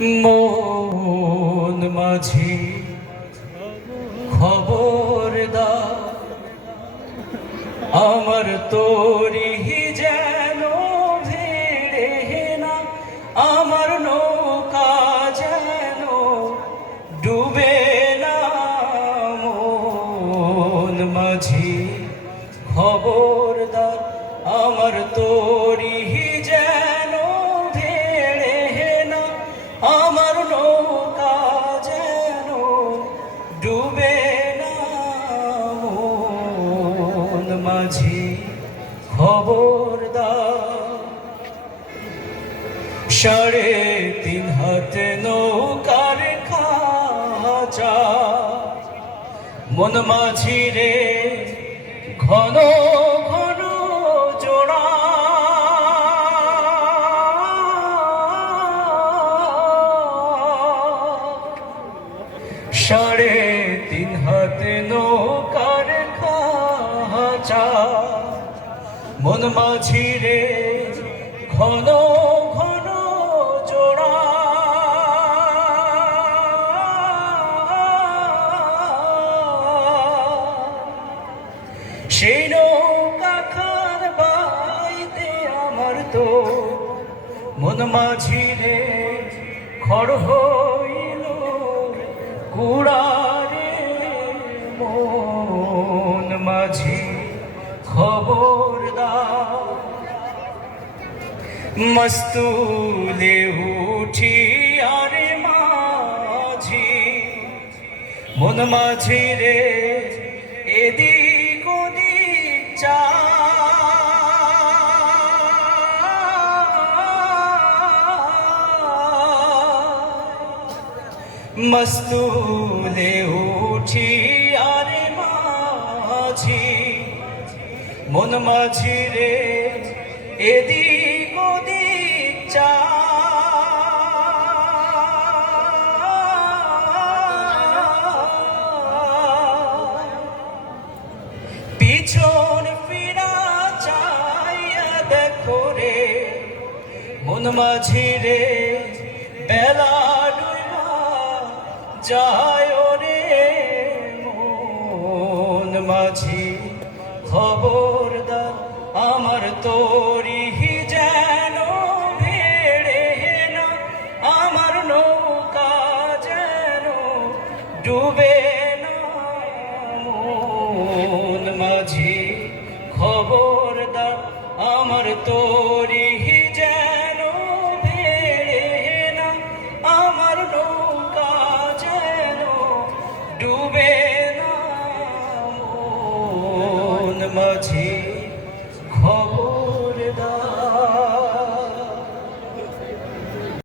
মন মাঝি খবর দা। আমার তোরি যেন ভিড়ে না, আমার নৌকা যেন ডুবে না। মন মাঝি খবরদার আমার তোরি মাঝি খবরদার সাড়ে তিন হাতে নৌকার খাচা। মন মাঝি রে ঘন ঘন জোড়া। সাড়ে তিন হাতে নৌকার খাচা মন মাঝি রে ঘন ঘন জোড়া। সেই নৌকা খান বাইতে আমার তো মন মাঝি রে খড় হইল কুড়ারে। মন মাঝি মস্তুলে উঠি আরে মাঝি মন মাঝি রে এদিক ওদিক চা। মস্তুলে উঠি আরে মাঝি মন মাঝি রে, এদিক ওদিক চা। পিছন ফিরা চাইয়া দেখো রে, মন মাঝি রে, বেলা যায় রে মন মাঝি। খবরদার, আমার তোরি যেন ভেড়ে না, আমার নৌকা যেন ডুবে না। মাঝি খবরদার, আমার তোরি যেন ভেড়ে না, আমার নৌকা যেন ডুবে মাঝি